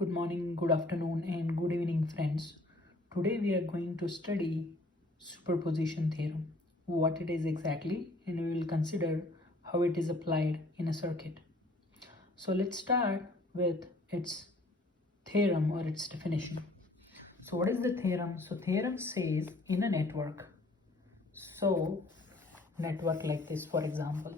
Good morning, good afternoon, and good evening, friends. Today we are going to study superposition theorem, what it is exactly, and we will consider how it is applied in a circuit. So let's start with its theorem or its definition. So what is the theorem? So theorem says in a network, so network like this, for example.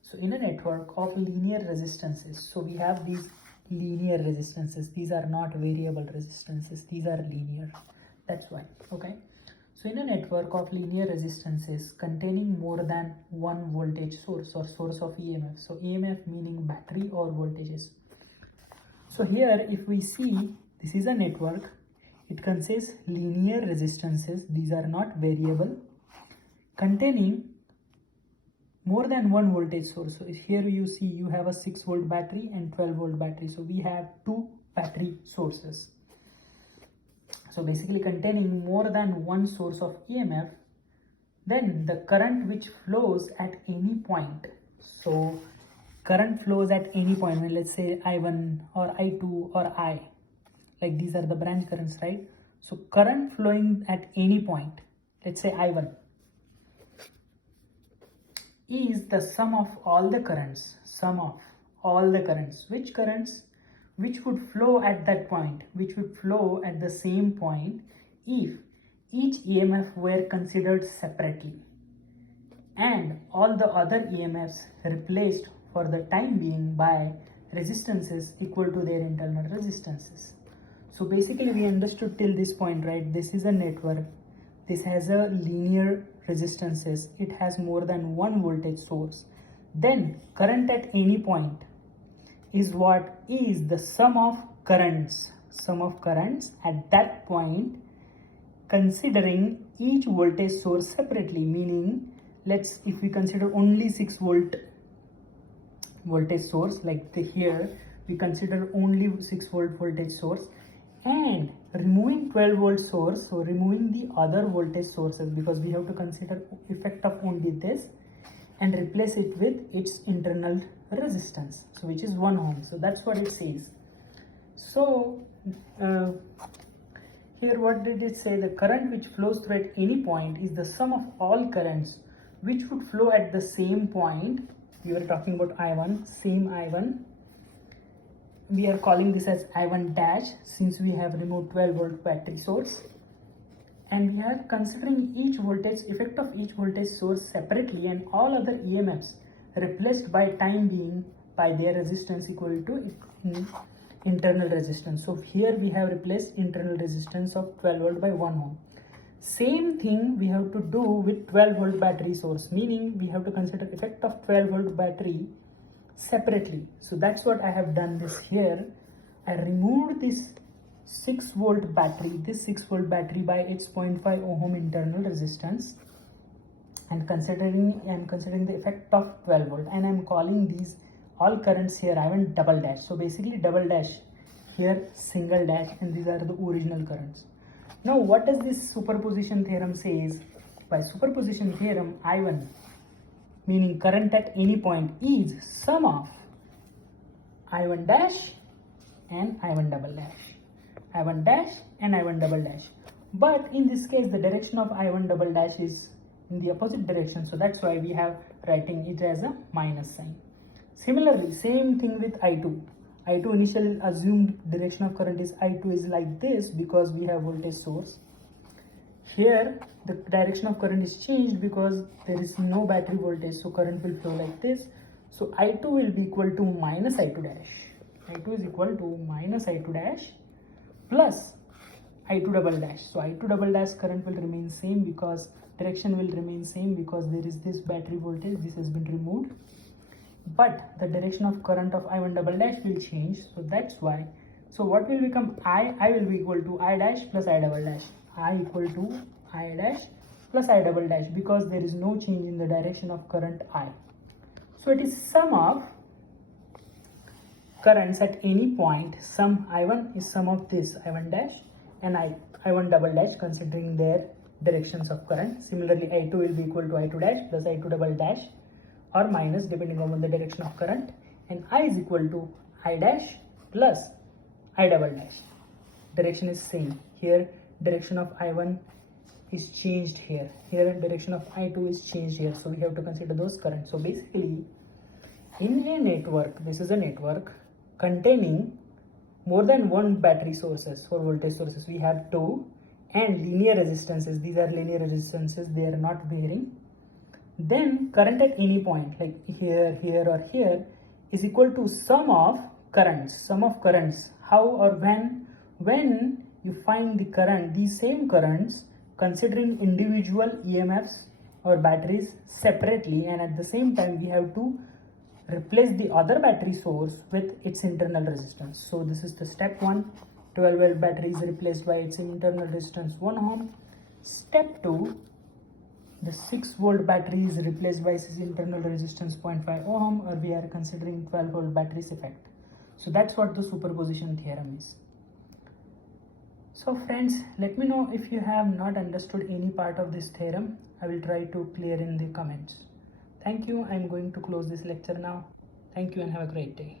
So in a network of linear resistances, so we have these linear resistances. These are not variable resistances, these are linear. That's why, okay? So in a network of linear resistances containing more than one voltage source or source of EMF. So EMF meaning battery or voltages. So here if we see, this is a network. It contains linear resistances. These are not variable, containing more than one voltage source. So here you see you have a 6 volt battery and 12 volt battery. So we have two battery sources. So basically containing more than one source of EMF, then the current which flows at any point. So current flows at any point, when let's say I1 or I2 or I, like these are the branch currents, right? So current flowing at any point, let's say I1, is the sum of all the currents, which currents which would flow at that point, which would flow at the same point if each EMF were considered separately and all the other EMFs replaced for the time being by resistances equal to their internal resistances. So basically we understood till this point, right? This is a network. This has a linear resistances. It has more than one voltage source. Then current at any point is what is the sum of currents at that point, considering each voltage source separately. Meaning, if we consider only 6 volt voltage source, like here we consider only 6 volt voltage source and removing 12 volt source, so removing the other voltage sources, because we have to consider effect of only this, and replace it with its internal resistance, so which is 1 ohm. So that's what it says. So here what did it say? The current which flows through at any point is the sum of all currents which would flow at the same point. We were talking about I1, same I1. We are calling this as I1 dash since we have removed 12 volt battery source, and we are considering each voltage, effect of each voltage source separately and all other EMFs replaced by time being by their resistance equal to internal resistance. So here we have replaced internal resistance of 12 volt by 1 ohm. Same thing we have to do with 12 volt battery source, meaning we have to consider effect of 12 volt battery separately. So that's what I have done this here. I removed this 6 volt battery, by its 0.5 ohm internal resistance, and considering the effect of 12 volt, and I'm calling these all currents here I1 double dash. So basically double dash, here single dash, and these are the original currents. Now what does this superposition theorem says? By superposition theorem, I1 meaning current at any point is sum of I1 dash and I1 double dash, but in this case the direction of I1 double dash is in the opposite direction, so that's why we have writing it as a minus sign. Similarly, same thing with I2. Initial assumed direction of current is I2 is like this because we have voltage source. Here the direction of current is changed because there is no battery voltage, so current will flow like this. So I2 will be equal to minus I2 dash. I2 is equal to minus I2 dash plus I2 double dash. So I2 double dash current will remain same because direction will remain same because there is this battery voltage, this has been removed, but the direction of current of I1 double dash will change. So that's why. So what will become I will be equal to I dash plus I double dash. I equal to I dash plus I double dash because there is no change in the direction of current I. So it is sum of currents at any point. Sum I1 is sum of this I1 dash and I1 double dash considering their directions of current. Similarly, I2 will be equal to I2 dash plus I2 double dash or minus depending on the direction of current, and I is equal to I dash plus I double dash. Direction is same. Here direction of I1 is changed here. Here direction of I2 is changed here. So we have to consider those currents. So basically in a network, this is a network containing more than one battery sources or voltage sources. We have two and linear resistances. These are linear resistances. They are not varying. Then current at any point like here, here or here is equal to sum of currents. Sum of currents. How or when? When you find the current, these same currents considering individual EMFs or batteries separately, and at the same time we have to replace the other battery source with its internal resistance. So this is the step 1. 12 volt battery is replaced by its internal resistance 1 ohm. Step 2, the 6 volt battery is replaced by its internal resistance 0.5 ohm, or we are considering 12 volt battery's effect. So that's what the superposition theorem is. So friends, let me know if you have not understood any part of this theorem. I will try to clear in the comments. Thank you. I am going to close this lecture now. Thank you and have a great day.